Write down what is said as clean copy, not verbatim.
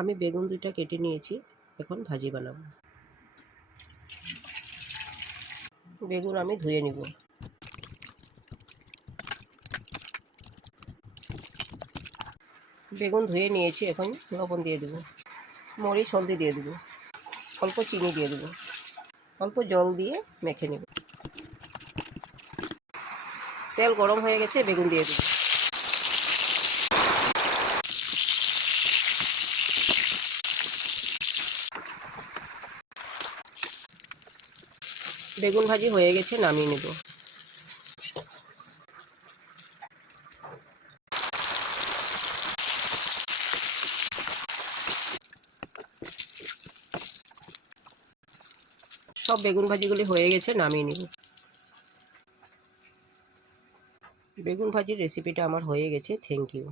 আমি বেগুন দুইটা কেটে নিয়েছি, এখন ভাজি বানাবো। বেগুন আমি ধুয়ে নিব। বেগুন ধুয়ে নিয়েছি, এখন লবণ দিয়ে দেবো, মরিচ হলদি দিয়ে দেবো, অল্প চিনি দিয়ে দেবো, অল্প জল দিয়ে মেখে নেব। তেল গরম হয়ে গেছে, বেগুন দিয়ে দেবো। বেগুন ভাজি হয়ে গেছে, নামিয়ে নেব। সব বেগুন ভাজিগুলি হয়ে গেছে, নামিয়ে নেব। বেগুন ভাজির রেসিপিটা আমার হয়ে গেছে। Thank you.